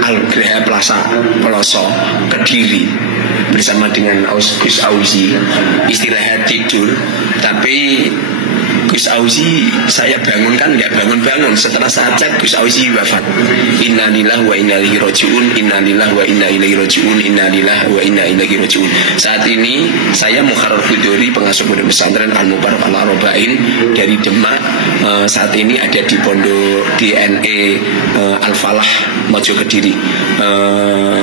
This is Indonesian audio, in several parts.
Al-Graha Plaza Peloso Kediri bersama dengan Gus Auzi istirahat tidur, tapi Gus Auzi saya bangunkan nggak bangun-bangun. Setelah saya cek Gus Auzi wafat. Innalillahi wa inna ilaihi rajiun. Innalillahi wa inna ilaihi rajiun. Innalillahi wa inna ilaihi rajiun. Saat ini saya Mukharrar Hudori, pengasuh pondok pesantren Al Mubarak Al Arbain dari Demak. Saat ini ada di pondok DNE Al Falah Mojo Kediri.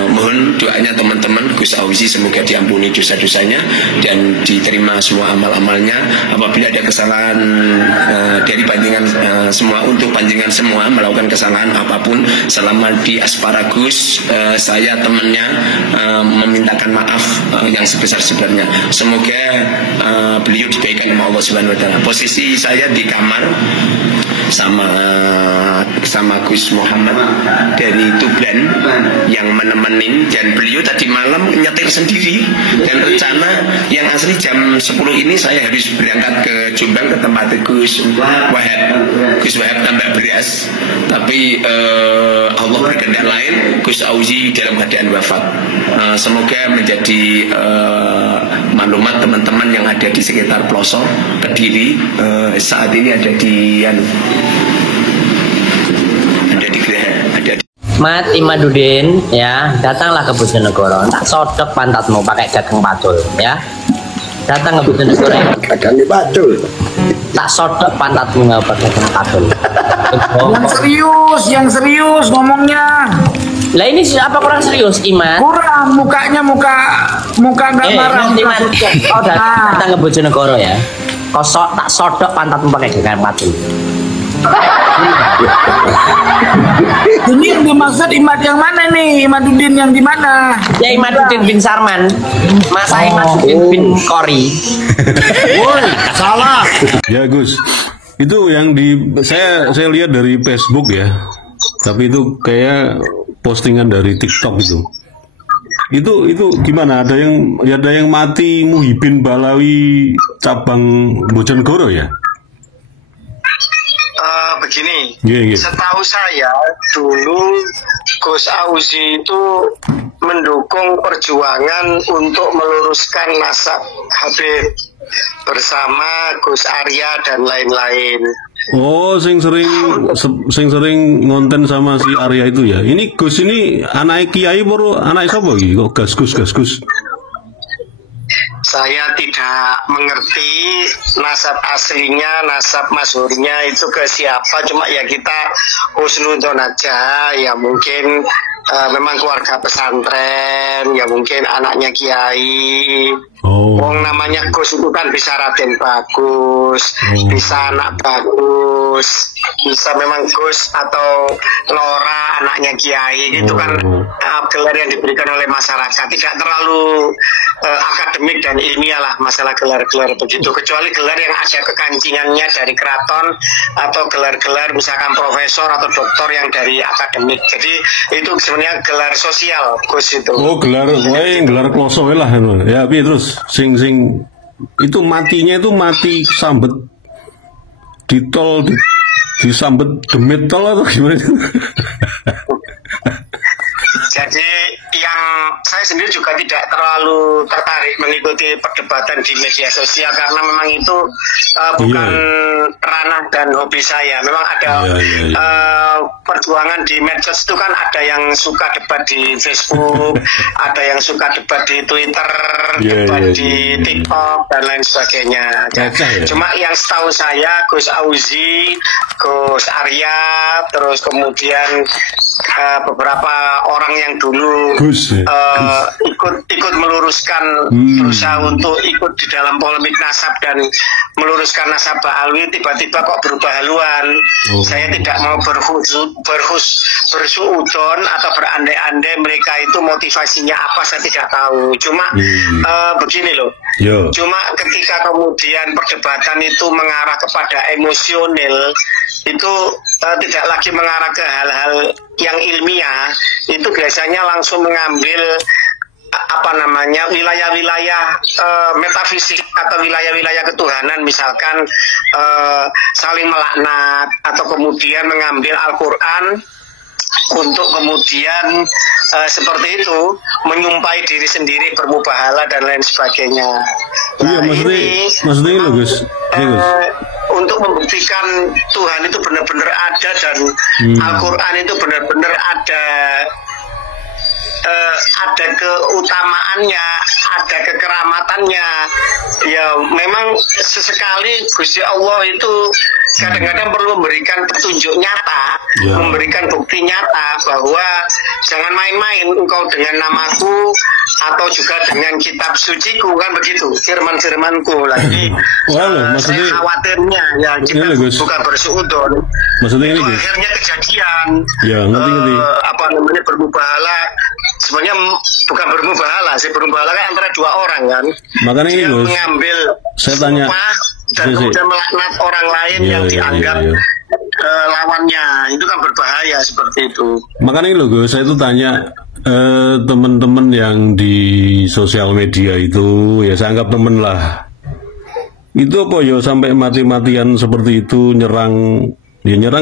Mohon doanya teman-teman Gus Auzi, semoga diampuni dosa-dosanya dan diterima semua amal-amalnya. Apabila ada kesalahan dari panjenengan semua, untuk panjenengan semua melakukan kesalahan apapun selama di Asparagus, saya temannya memintakan maaf yang sebesar-besarnya. Semoga beliau dibaikan sama Allah Subhanahu wa taala. Posisi saya di kamar sama Gus Muhammad dari Tuban yang menemenin, dan beliau tadi malam nyetir sendiri, dan rencana yang asli jam 10 ini saya harus berangkat ke Jombang ke tempat Gus Wahab tambak beras, tapi Allah berkehendak lain, Gus Auzi dalam keadaan wafat. Semoga menjadi maklumat teman-teman yang ada di sekitar pelosok Kediri, saat ini ada di Graha, ada di Mat Imaduddin, ya, datanglah ke Bojonegoro, tak sodok pantatmu pakai gagang pacul, ya. Datang ke Bojonegoro, gagang pacul, tak sodok pantatmu nggak pakai gagang pacul. Yang serius ngomongnya. Lah ini apa kurang serius, Iman? Kurang, mukanya muka nggak marah. Iman, kau datang ke Bojonegoro ya. Kau tak sodok pantatmu pakai gagang pacul. Ini yang dimaksud Imad yang mana nih? Imaduddin yang di mana? Ya Imaduddin bin Sarman. Masa Imaduddin bin Kori. Woi, salah. Ya Gus, itu yang saya lihat dari Facebook ya. Tapi itu kayak postingan dari TikTok itu. Itu gimana? Ada yang mati Muhyiddin Balawi cabang Bojonegoro ya? Begini, yeah. Setahu saya dulu Gus Auzi itu mendukung perjuangan untuk meluruskan nasab Habib bersama Gus Arya dan lain-lain. Oh, sing sering ngonten sama si Arya itu ya. Ini Gus ini anak kiai baru anak siapa iki? Kok gas-gus. Saya tidak mengerti nasab aslinya, nasab masyhurnya itu ke siapa. Cuma ya kita husnudon aja. Ya mungkin memang keluarga pesantren, ya mungkin anaknya kiai. Wong namanya Gus itu kan bisa Raden bagus, bisa anak bagus, bisa memang Gus atau Lora anaknya kiai. Itu kan gelar yang diberikan oleh masyarakat, tidak terlalu akademik dan ilmiah lah masalah gelar-gelar begitu, kecuali gelar yang ada kekancingannya dari keraton atau gelar-gelar misalkan profesor atau doktor yang dari akademik. Jadi itu sebenarnya gelar sosial Gus itu. Oh, gelar kloso lah. Ya, tapi terus sing itu matinya itu mati sambet di tol, disambet demit tol atau gimana? Jadi yang saya sendiri juga tidak terlalu tertarik mengikuti perdebatan di media sosial karena memang itu bukan ranah dan hobi saya. Memang ada perjuangan di medsos itu kan ada yang suka debat di Facebook, ada yang suka debat di Twitter, debat di TikTok dan lain sebagainya. Cuma yang setahu saya Gus Auzi, Gus Arya, terus kemudian beberapa orang yang dulu ikut meluruskan, berusaha untuk ikut di dalam polemik nasab dan meluruskan nasab Ba'alwi, tiba-tiba kok berubah haluan. Saya tidak mau bersuudon atau berandai-andai mereka itu motivasinya apa, saya tidak tahu. Cuma begini loh, cuma ketika kemudian perdebatan itu mengarah kepada emosional, itu tidak lagi mengarah ke hal-hal yang ilmiah, itu biasanya langsung mengambil wilayah-wilayah metafisik atau wilayah-wilayah ketuhanan, misalkan saling melaknat atau kemudian mengambil Al-Quran untuk kemudian seperti itu menyumpahi diri sendiri bermubahalah dan lain sebagainya. Iya, maksudnya ini loh Gus. Untuk membuktikan Tuhan itu benar-benar ada dan Al-Quran itu benar-benar ada keutamaannya, ada kekeramatannya. Ya memang sesekali Gusti Allah itu kadang-kadang perlu memberikan petunjuk nyata, memberikan bukti nyata bahwa jangan main-main engkau dengan namaku atau juga dengan kitab suciku, kan begitu firman-firmanku lagi. Saya khawatirnya ya kita bukan bersuudon. Maksudnya ini akhirnya kejadian bermubahalah. Sebenarnya bukan bermubahalah, bermubahalah kan antara dua orang kan. Makanya ini Gus, mengambil saya tanya dan kemudian melaknat orang lain yang dianggap lawannya, itu kan berbahaya seperti itu. Makanya ini loh Gus, saya itu tanya teman-teman yang di sosial media itu, ya saya anggap temen lah. Itu apa ya sampai mati-matian seperti itu, nyerang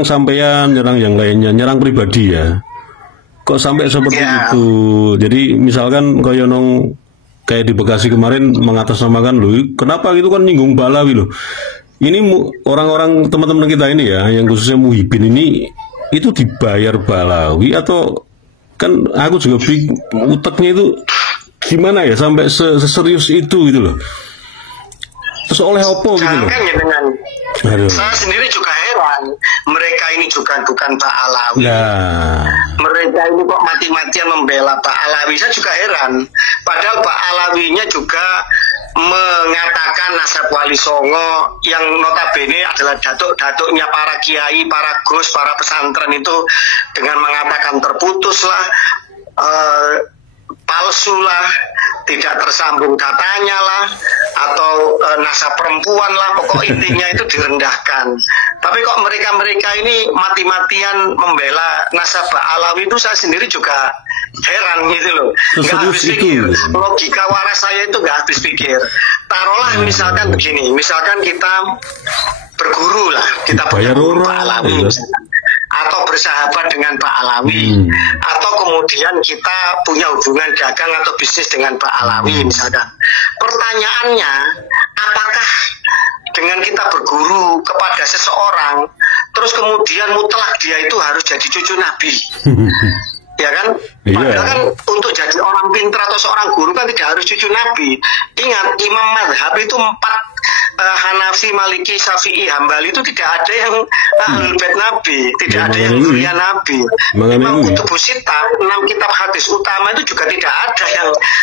sampean, nyerang yang lainnya, nyerang pribadi ya. Kok sampai seperti itu? Jadi misalkan kayak di Bekasi kemarin mengatasnamakan loh, kenapa gitu kan nyinggung Balawi loh. Ini orang-orang teman-teman kita ini ya, yang khususnya Muhibin ini itu dibayar Balawi atau kan aku juga uteknya itu gimana ya sampai seserius itu gitu loh. Terus oleh opo gitu loh. Saya sendiri juga heran, mereka ini juga bukan Pak Alawi. Mereka ini kok mati-matian membela Pak Alawi, saya juga heran. Padahal Pak Alawinya juga mengatakan nasab Wali Songo yang notabene adalah datuk-datuknya para kiai, para gus, para pesantren itu dengan mengatakan terputuslah, palsu lah, tidak tersambung datanya lah, atau nasab perempuan lah, pokok intinya itu direndahkan. Tapi kok mereka ini mati-matian membela nasab Alawi, itu saya sendiri juga heran gitu loh. Nggak habis pikir, logika waras saya itu nggak habis pikir. Taruhlah misalkan begini, misalkan kita berguru lah, kita punya guru Pak Alawi misalkan, atau bersahabat dengan Pak Alawi, atau kemudian kita punya hubungan dagang atau bisnis dengan Pak Alawi misalkan. Pertanyaannya, apakah dengan kita berguru kepada seseorang, terus kemudian mutlak dia itu harus jadi cucu Nabi? Ya kan? Padahal kan untuk jadi orang pintar atau seorang guru kan tidak harus cucu Nabi. Ingat, imam madhab itu 4, Hanafi, Maliki, Syafi'i, Hambali itu tidak ada yang Ahlul Bait Nabi, tidak ada yang zuriat Nabi. Imam Kutubus Sittah, 6 kitab hadis utama itu juga tidak ada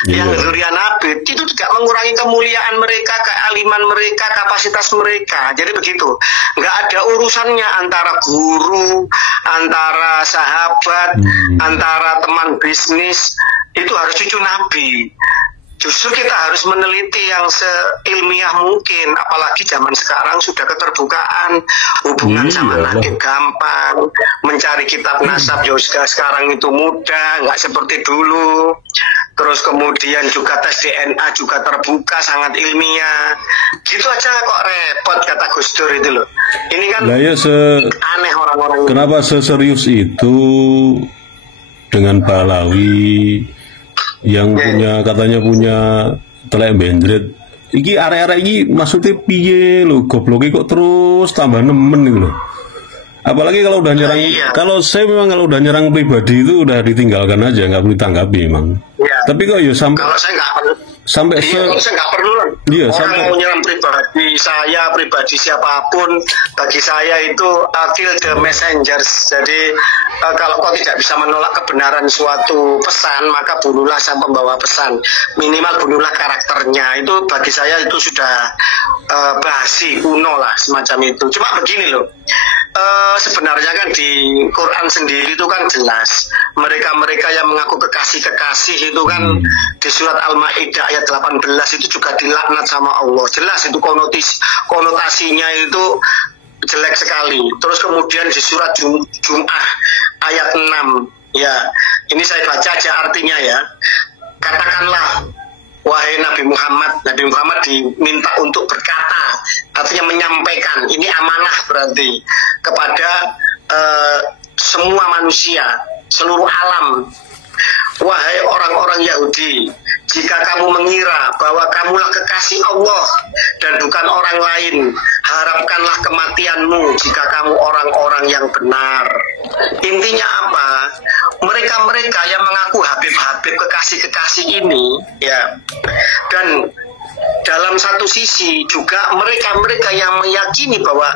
yang zuriat Nabi. Itu tidak mengurangi kemuliaan mereka, kealiman mereka, kapasitas mereka. Jadi begitu. Nggak ada urusannya antara guru, antara sahabat, antara teman bisnis, itu harus cucu Nabi. Justru kita harus meneliti yang seilmiah mungkin, apalagi zaman sekarang sudah keterbukaan, hubungan sama nakib gampang, mencari kitab nasab juga sekarang itu mudah, nggak seperti dulu. Terus kemudian juga tes DNA juga terbuka, sangat ilmiah. Gitu aja kok repot, kata Gus Dur itu loh. Ini kan aneh orang-orang. Kenapa seserius itu dengan Balawi yang katanya punya telek bendret? Iki area-area ini maksudnya piye lo, gobloknya kok terus tambah nemen gitu loh. Apalagi kalau udah nyerang, kalau saya memang kalau udah nyerang pribadi itu udah ditinggalkan aja, nggak perlu ditanggapi emang. Tapi kok ya kalau saya nggak perlu. Kalau saya nggak perlu lah. Orang mau nyerang pribadi saya, pribadi siapapun, bagi saya itu kill the messengers. Jadi kalau kau tidak bisa menolak kebenaran suatu pesan, maka bunuhlah sang pembawa pesan. Minimal bunuhlah karakternya. Itu bagi saya itu sudah basi, kuno lah semacam itu. Cuma begini loh. Sebenarnya kan di Quran sendiri itu kan jelas mereka-mereka yang mengaku kekasih-kekasih itu kan di surat Al-Maidah ayat 18 itu juga dilaknat sama Allah. Jelas itu konotasinya itu jelek sekali. Terus kemudian di surat Jum'ah ayat 6 ya, ini saya baca aja artinya ya. Katakanlah wahai Nabi Muhammad diminta untuk berkata, artinya menyampaikan, ini amanah berarti kepada semua manusia. seluruh alam. Wahai orang-orang Yahudi, jika kamu mengira bahwa kamulah kekasih Allah dan bukan orang lain, harapkanlah kematianmu jika kamu orang-orang yang benar. Intinya apa? Mereka-mereka yang mengaku Habib-Habib kekasih-kekasih ini, ya, dan dalam satu sisi juga mereka-mereka yang meyakini bahwa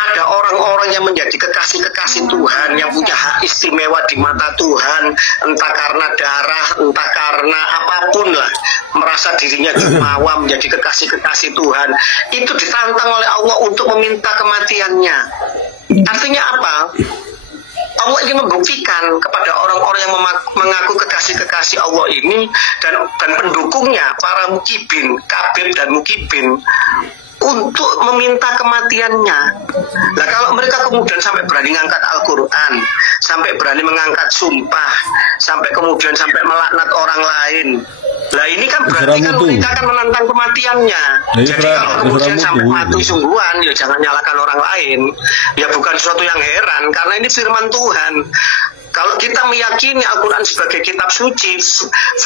ada orang-orang yang menjadi kekasih-kekasih Tuhan, yang punya hak istimewa di mata Tuhan, entah karena darah, entah karena apapun lah, merasa dirinya jumawa menjadi kekasih-kekasih Tuhan, itu ditantang oleh Allah untuk meminta kematiannya. Artinya apa? Allah ingin membuktikan kepada orang-orang yang mengaku kekasih-kekasih Allah ini dan pendukungnya, para mukibin, kabir dan mukibin, untuk meminta kematiannya. Nah, kalau mereka kemudian sampai berani mengangkat Al-Quran, sampai berani mengangkat sumpah, sampai kemudian sampai melaknat orang lain, lah ini kan berarti kan mereka akan menantang kematiannya. Jadi kalau kemudian sampai mati sungguhan, ya jangan nyalakan orang lain. Ya bukan sesuatu yang heran, karena ini firman Tuhan. Kalau kita meyakini Al-Quran sebagai kitab suci,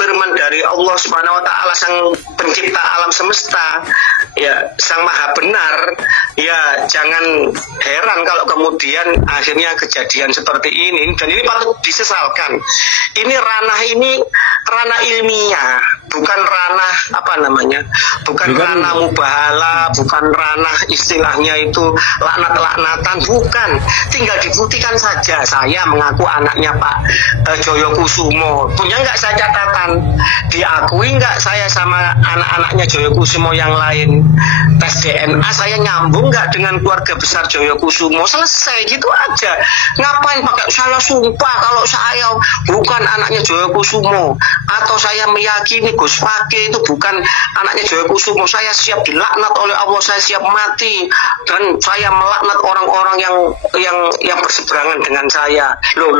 firman dari Allah Subhanahu wa Ta'ala, sang pencipta alam semesta, ya sang maha benar, ya jangan heran kalau kemudian akhirnya kejadian seperti ini. Dan ini patut disesalkan. Ini ranah ilmiah, bukan ranah bukan ranah mubahala, bukan ranah istilahnya itu laknat-laknatan, bukan. Tinggal dibuktikan saja. Saya mengaku anaknya Pak Joyo Kusumo, punya nggak saya catatan? Diakui nggak saya sama anak-anaknya Joyo Kusumo yang lain? Tes DNA saya nyambung nggak dengan keluarga besar Joyo Kusumo? Selesai, gitu aja. Ngapain pakai saya sumpah kalau saya bukan anaknya Joyo Kusumo, atau saya meyakini Gus Fakih itu bukan anaknya Joyo Kusumo, saya siap dilaknat oleh Allah, saya siap mati, dan saya melaknat orang-orang yang berseberangan dengan saya. Loh.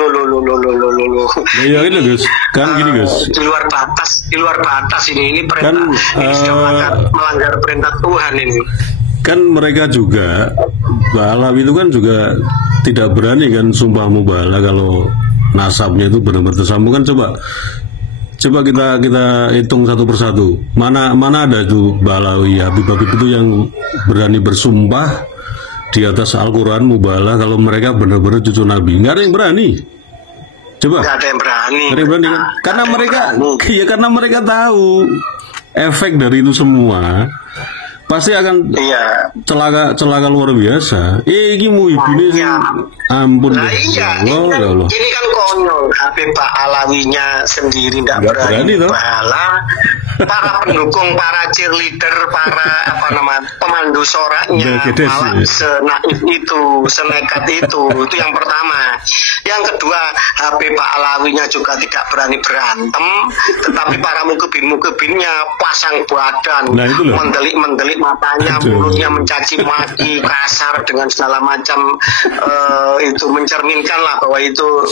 Ya ini Gus, kan gini Gus. Di luar batas ini perintah, kan, ini sudah melanggar perintah Tuhan ini. Kan mereka juga, Alawi itu kan juga tidak berani kan sumpah mubahala kalau nasabnya itu benar-benar tersambung. Kan coba kita hitung satu persatu. Mana ada tuh Balawi, Habib-Habib itu yang berani bersumpah di atas Al-Quran mubahala kalau mereka benar-benar cucu Nabi? Nggak ada yang berani. Coba. Nggak ada yang berani. Kan? Karena mereka tahu efek dari itu semua pasti akan celaka luar biasa. Ini muhibine sih, ampun. Nah iya, ini kan konyol. Habib Pak Alawinya sendiri tidak berani bahala. Para pendukung, para cheerleader, para pemandu soraknya malah senaif itu, senekat itu yang pertama. Yang kedua, Habib Pak Alawinya juga tidak berani berantem, tetapi para mukibin-mukibinnya pasang badan, mendelik matanya, mulutnya mencaci maki kasar dengan segala macam, itu mencerminkan lah bahwa itu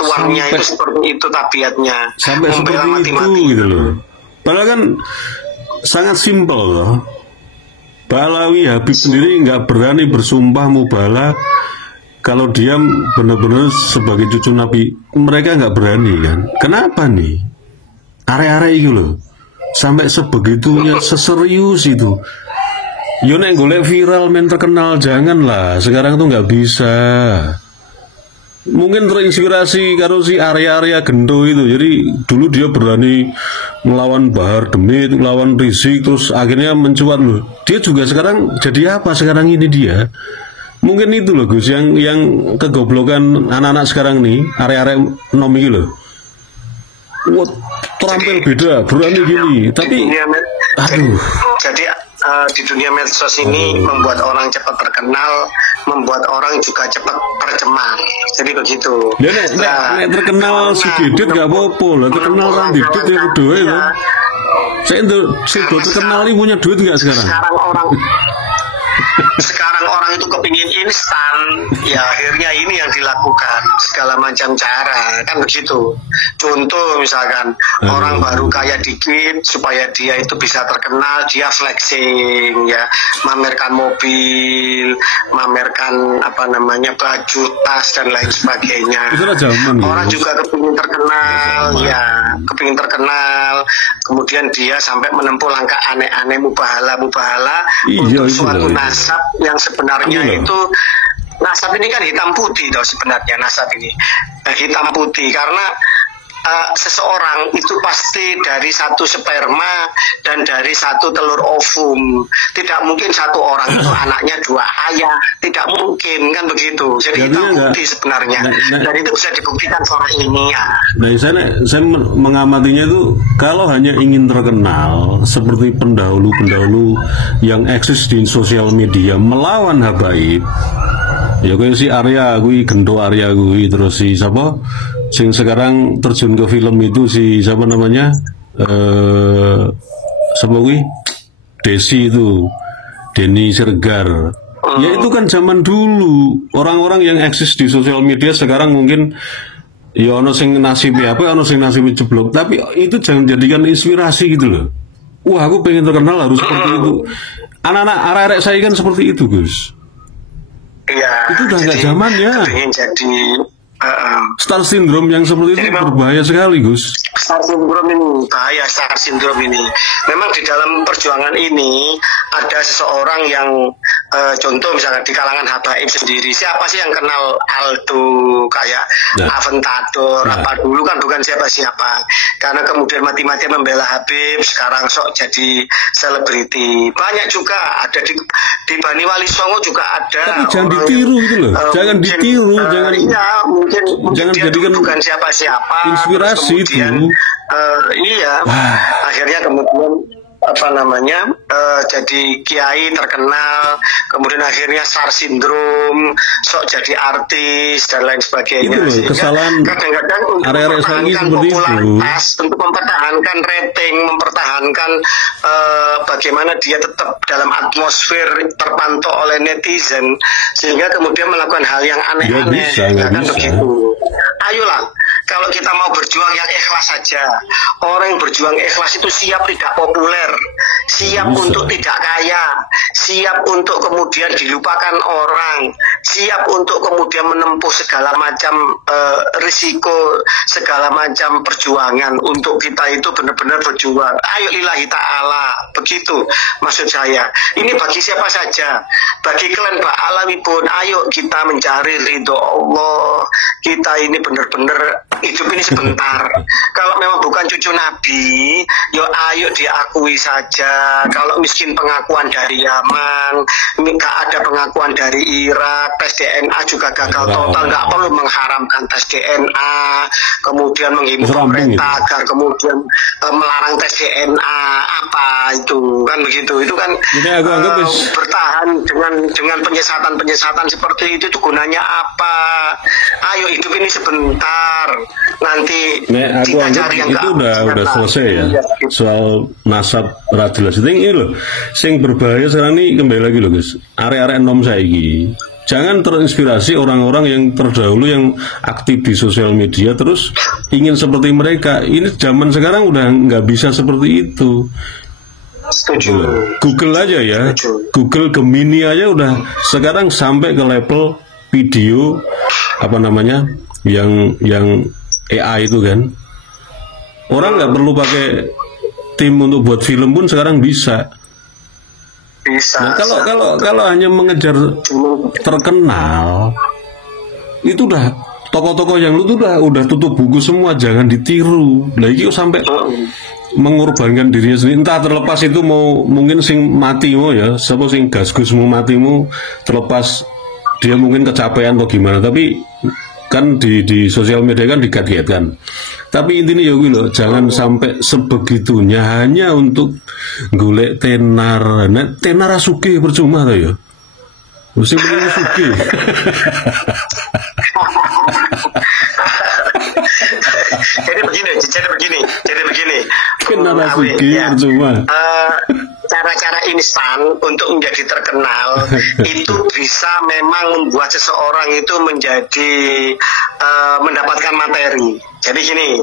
tuannya itu seperti itu tabiatnya, sampai membela mati-mati gitu loh. Padahal kan sangat simpel loh. Balawi Habib sendiri nggak berani bersumpah mubahala kalau dia benar-benar sebagai cucu Nabi. Mereka nggak berani kan? Kenapa nih? Area-area itu loh, sampai sebegitunya, seserius itu. Yo nek golek viral men terkenal janganlah. Sekarang tuh nggak bisa. Mungkin terinspirasi karo si area-area gendo itu. Jadi dulu dia berani melawan Bahar Demit, melawan Rizik, terus akhirnya mencuat loh. Dia juga sekarang jadi apa sekarang ini dia? Mungkin itu loh Gus yang kegoblokan anak-anak sekarang nih, area-area nom ini loh. Wah, terampil beda, berani gini. Tapi aduh. Jadi di dunia medsos ini membuat orang cepat terkenal, membuat orang juga cepat tercemar. Jadi begitu. Nek terkenal si Didit gak apa-apa lah, terkenal kan Didit yang kedua itu. Saya itu terkenal ini punya duit gak sekarang? Sekarang orang sekarang orang itu kepingin instan, ya akhirnya ini yang dilakukan segala macam cara, kan begitu. Contoh misalkan orang baru kaya dikit supaya dia itu bisa terkenal, dia flexing ya, mamerkan mobil, mamerkan apa namanya baju, tas dan lain sebagainya. Itulah zaman, orang ya. juga kepingin terkenal, ya kepingin terkenal, kemudian dia sampai menempuh langkah aneh-aneh mubahala untuk suatu nasab yang sebenarnya itu nasab ini kan hitam putih toh sebenarnya nasab ini hitam putih karena seseorang itu pasti dari satu sperma dan dari satu telur ovum. Tidak mungkin satu orang itu anaknya dua ayah, tidak mungkin kan begitu. Jadi hitam putih sebenarnya dan itu bisa dibuktikan sore ini ya. Dari saya mengamatinya itu kalau hanya ingin terkenal seperti pendahulu-pendahulu yang eksis di sosial media melawan habaib. Ya kayak si Arya gue, Gendo Arya gue, terus si siapa sing sekarang terjun ke film itu si siapa namanya siapa gue, Desi itu, Denny Sirgar. Ya itu kan zaman dulu orang-orang yang eksis di sosial media sekarang mungkin ya ono sing nasibnya apa, ono sing nasibnya jeblok, tapi itu jangan jadikan inspirasi gitu loh. Wah aku pengen terkenal harus seperti itu. Anak-anak arek-arek saya kan seperti itu Gus. Iya. Itu udah nggak zamannya. Pengen jadi Star syndrome yang seperti itu berbahaya sekali Gus. Star syndrome ini bahaya, star syndrome ini. Memang di dalam perjuangan ini ada seseorang yang contoh misalnya di kalangan habaib sendiri, siapa sih yang kenal Aldo kayak Aventador apa dulu kan bukan siapa-siapa, karena kemudian mati-mati membela Habib, sekarang sok jadi selebriti. Banyak juga ada di Bani Wali Songo juga ada. Tapi jangan ditiru gitu loh, jangan ditiru, jangan iya, mungkin jangan dia jadikan bukan siapa-siapa. inspirasi kemudian, itu. Iya, akhirnya kemudian apa namanya jadi kiai terkenal, kemudian akhirnya star syndrome, sok jadi artis dan lain sebagainya. Itu loh, kesalahan kadang-kadang untuk mempertahankan popularitas, untuk mempertahankan rating, mempertahankan bagaimana dia tetap dalam atmosfer terpantau oleh netizen, sehingga kemudian melakukan hal yang aneh-aneh. Nggak bisa. Begitu. Ayolah, kalau kita mau berjuang yang ikhlas saja. Orang yang berjuang ikhlas itu siap tidak populer, siap untuk tidak kaya, siap untuk kemudian dilupakan orang, siap untuk kemudian menempuh segala macam risiko, segala macam perjuangan untuk kita itu benar-benar berjuang. Ayo lillahi ta'ala, begitu maksud saya. Ini bagi siapa saja, bagi kalian Pak Alawi pun, ayo kita mencari ridho Allah. Kita ini benar-benar hidup ini sebentar. Kalau memang bukan cucu Nabi, yo ayo diakui saja. Kalau miskin pengakuan dari Yaman, nggak ada pengakuan dari Irak, tes DNA juga gagal total, nggak perlu mengharamkan tes DNA, kemudian menghimbau pemerintah agar kemudian melarang tes DNA, apa itu kan begitu? Itu kan bertahan dengan penyesatan seperti itu gunanya apa? Ayo hidup ini sebentar, nanti aku anggap itu udah selesai ya soal nasab radhilas. Ini loh, sing berbahaya sekarang ini kembali lagi loh Gus. Arek-arek nom saiki, jangan terinspirasi orang-orang yang terdahulu yang aktif di sosial media terus ingin seperti mereka. Ini zaman sekarang udah nggak bisa seperti itu. Setuju. Google aja ya, Google Gemini aja udah sekarang sampai ke level video apa namanya yang AI itu kan. Orang nggak perlu pakai tim untuk buat film pun sekarang bisa. Nah, kalau hanya mengejar terkenal, itu udah tokoh-tokoh yang lu tuh udah tutup buku semua, jangan ditiru. Lagi sampai mengorbankan dirinya sendiri, entah terlepas itu mau mungkin sing mati mau ya, siapa sing gas-gus mau matimu, terlepas dia mungkin kecapean atau gimana, tapi kan di sosial media kan dikagetkan. Tapi intinya ya loh, jangan sampai sebegitunya hanya untuk golek tenar. Nah, tenar suge percuma tuh ya. Mesti punya suge. Jadi begini. Tenar suge percuma. cara-cara instan untuk menjadi terkenal itu bisa memang membuat seseorang itu menjadi mendapatkan materi. Jadi gini,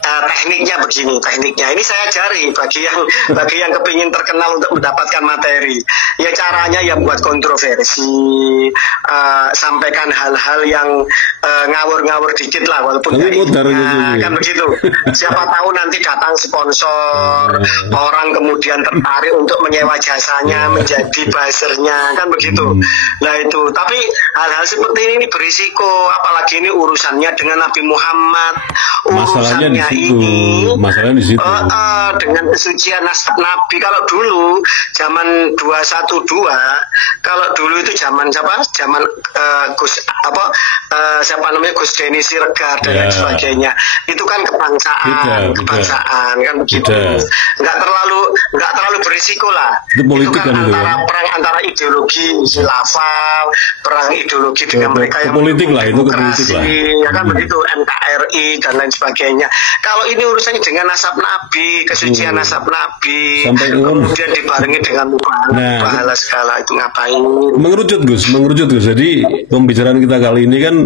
tekniknya begini, tekniknya ini saya ajari bagi yang kepingin terkenal untuk mendapatkan materi. Ya caranya ya buat kontroversi, sampaikan hal-hal yang ngawur-ngawur dikit lah, walaupun kan begitu. Siapa tahu nanti datang sponsor, orang kemudian tertarik untuk menyewa jasanya menjadi buzzernya, kan begitu. Nah itu, tapi hal-hal seperti ini berisiko, apalagi ini urusannya dengan Nabi Muhammad, urusannya masalahnya di situ. Dengan kesucian nasab Nabi. Kalau dulu zaman 212, kalau dulu itu zaman siapa? Zaman siapa namanya, Gus Deni Siregar dan lain sebagainya. Itu kan kebangsaan kan begitu. Nggak terlalu berisiko lah. Itu kan antara perang antara ideologi khilafah, perang ideologi dengan mereka yang politik lah, itu politik lah. Ya kan begitu, NKRI dan lain sebagainya. Kalau ini urusannya dengan nasab Nabi, kesucian nasab Nabi, kemudian dibarengi dengan mubahalah segala, itu ngapain? Mengerucut Gus. Jadi pembicaraan kita kali ini kan,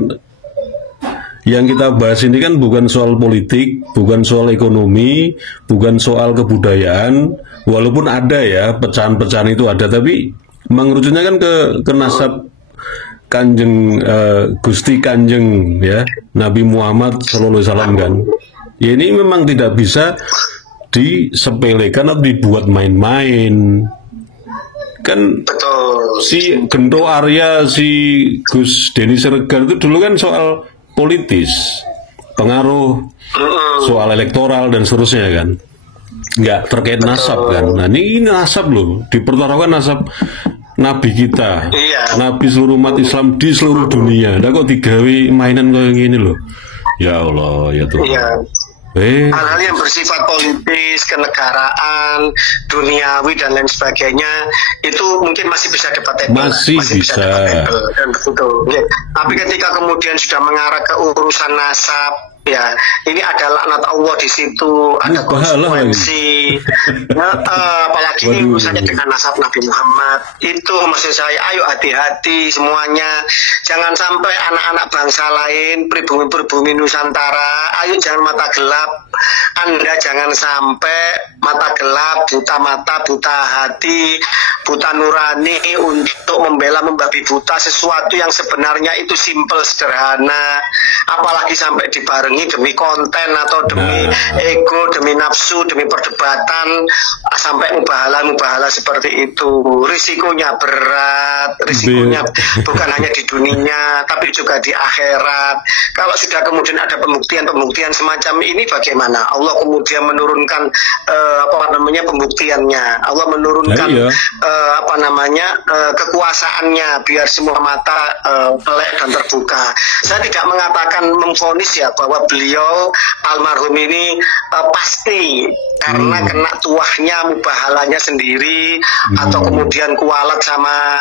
yang kita bahas ini kan bukan soal politik, bukan soal ekonomi, bukan soal kebudayaan, walaupun ada ya pecahan-pecahan itu ada, tapi mengerucutnya kan ke nasab Kanjeng Gusti Kanjeng ya Nabi Muhammad SAW kan. Ya ini memang tidak bisa disepelekan atau dibuat main-main. Kan si Gento Arya, si Gus Deni Siregar itu dulu kan soal politis, pengaruh, soal elektoral dan seterusnya kan. Nggak terkait nasab kan. Nah ini nasab loh, dipertaruhkan nasab Nabi kita, Nabi seluruh umat Islam di seluruh dunia. Nah kok digawe mainan kayak gini loh. Ya Allah, ya Tuhan. Hal-hal yang bersifat politis, kenegaraan, duniawi dan lain sebagainya itu mungkin masih bisa debatable, masih bisa debatable, dan betul. Tapi ketika kemudian sudah mengarah ke urusan nasab, ya ini ada laknat Allah di situ, ada konsekuensi. Apalagi ini urusannya dengan nasab Nabi Muhammad. Itu maksud saya, ayo hati-hati semuanya. Jangan sampai anak-anak bangsa lain, pribumi-pribumi Nusantara, ayo jangan mata gelap. Anda jangan sampai mata gelap, buta mata, buta hati, buta nurani untuk membela membabi buta sesuatu yang sebenarnya itu simple, sederhana. Apalagi sampai dibarengi demi konten atau demi ego, demi nafsu, demi perdebatan, sampai mubahalah seperti itu. Risikonya berat, risikonya bukan hanya di dunia tapi juga di akhirat. Kalau sudah kemudian ada pembuktian semacam ini, bagaimana Allah kemudian menurunkan pembuktiannya, Allah menurunkan kekuasaannya biar semua mata melek dan terbuka. Saya tidak mengatakan memvonis ya bahwa beliau almarhum ini pasti karena kena tuahnya mubahalanya sendiri atau kemudian kualat sama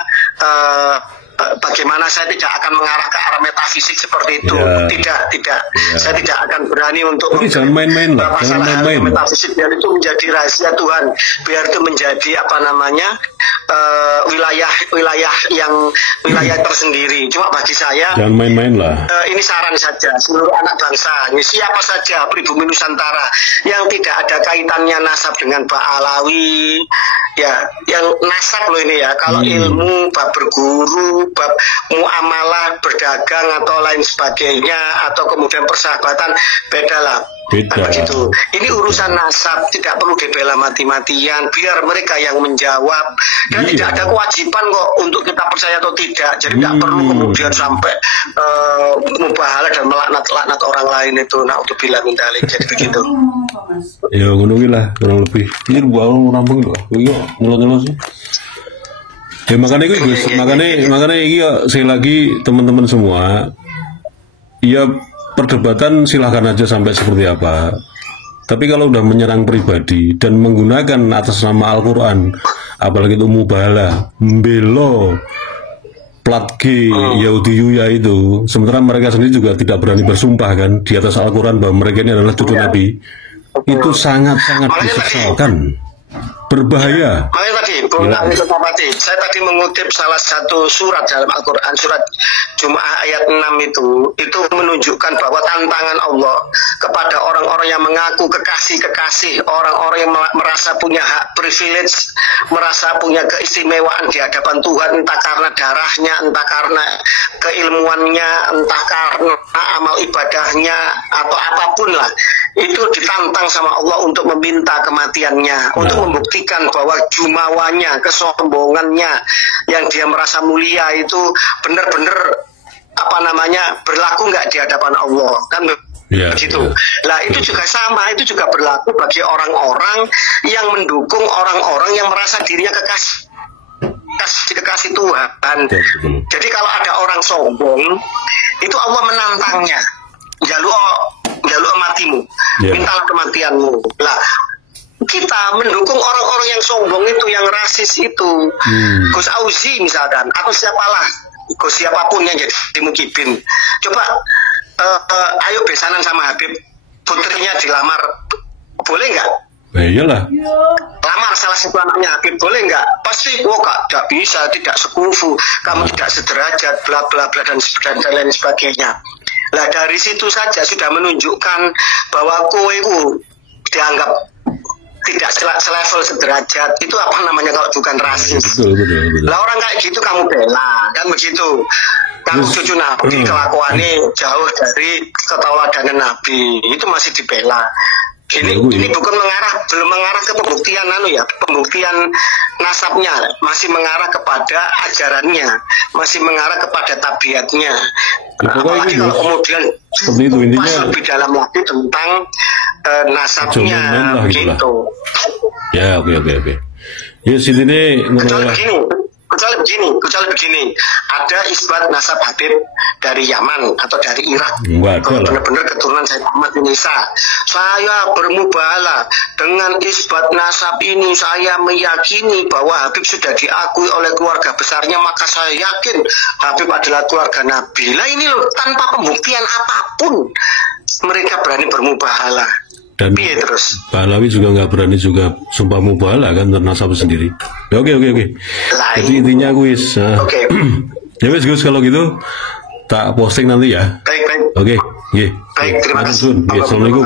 bagaimana, saya tidak akan mengarah ke arah metafisik seperti itu. Tidak. Saya tidak akan berani untuk jangan main-main lah, jangan main-main. Metafisik biar itu menjadi rahasia Tuhan, biar itu menjadi wilayah tersendiri. Cuma bagi saya jangan main-main lah. Ini saran saja seluruh anak bangsa, siapa saja pribumi Nusantara yang tidak ada kaitannya nasab dengan Pak Alawi, ya yang nasab loh ini ya. Kalau ilmu, bab berguru, bab muamalah, berdagang atau lain sebagainya, atau kemudian persahabatan, beda lah. Begitu. Ini urusan nasab, tidak perlu dibela mati-matian, biar mereka yang menjawab. Dan tidak ada kewajiban kok untuk kita percaya atau tidak. Jadi tidak perlu kemudian sampai mubahalah dan melaknat orang lain itu. Naudzubillah min dzalik. Jadi begitu. Ya ngono lah kurang lebih. Ini buah rampung lho. Iya, nyelo-nyelo sih. Ya makanya Gus, makanya sekali lagi teman-teman semua, ya perdebatan silahkan aja sampai seperti apa. Tapi kalau udah menyerang pribadi dan menggunakan atas nama Al-Quran, apalagi itu mubahalah, mbelo, plat G, Yahudi Yuya itu, sementara mereka sendiri juga tidak berani bersumpah kan di atas Al-Quran bahwa mereka ini adalah cucu Nabi, itu sangat-sangat disesalkan. berbahaya. Makanya tadi, Bung Ali Sukmawati, saya tadi mengutip salah satu surat dalam Al-Quran, surat Jum'ah ayat 6 itu menunjukkan bahwa tantangan Allah kepada orang-orang yang mengaku kekasih-kekasih, orang-orang yang merasa punya hak privilege, merasa punya keistimewaan di hadapan Tuhan, entah karena darahnya, entah karena keilmuannya, entah karena amal ibadahnya, atau apapun lah. Itu ditantang sama Allah untuk meminta kematiannya, untuk membuktikan bahwa jumawanya, kesombongannya yang dia merasa mulia itu benar-benar berlaku nggak di hadapan Allah, kan begitu. Lah itu juga sama, itu juga berlaku bagi orang-orang yang mendukung orang-orang yang merasa dirinya kekasih Tuhan. Jadi kalau ada orang sombong, itu Allah menantangnya, jaluk matimu, mintalah kematianmu. Lah kita mendukung orang-orang yang sombong itu, yang rasis itu, Gus Auzi misalkan, atau siapapun yang jadi mukibin. Coba ayo besanan sama Habib, putrinya dilamar, boleh nggak? Iyalah. Lamar salah satu anaknya Habib, boleh nggak? Pasti, kak, tidak bisa, tidak sekufu, kamu tidak sederajat, bla bla bla dan lain sebagainya. Lah dari situ saja sudah menunjukkan bahwa kowe itu dianggap tidak selevel sederajat. Itu apa namanya kalau bukan rasis? Betul. Lah orang kayak gitu kamu bela, kan begitu. Kamu cucu Nabi, kelakuannya jauh dari ketauladanan Nabi, itu masih dibela. Ini belum mengarah ke pembuktian pembuktian nasabnya, masih mengarah kepada ajarannya, masih mengarah kepada tabiatnya. Apalagi kalau kemudian seperti itu, intinya lebih dalam lagi tentang nasabnya gitu. Ya, oke. Ya sini Kecuali begini, ada isbat nasab Habib dari Yaman atau dari Irak, benar-benar keturunan Sayyid Muhammad bin Isa. Saya bermubahalah dengan isbat nasab ini, saya meyakini bahwa Habib sudah diakui oleh keluarga besarnya, maka saya yakin Habib adalah keluarga Nabi. Lah ini loh, tanpa pembuktian apapun mereka berani bermubahalah. Dan terus Pahlawi juga nggak berani juga sumpah mubahalah kan nasab sendiri. Oke. Jadi intinya Gus. Ya wes Gus, kalau gitu tak posting nanti ya. Baik. Oke. Baik, terima kasih. Assalamualaikum.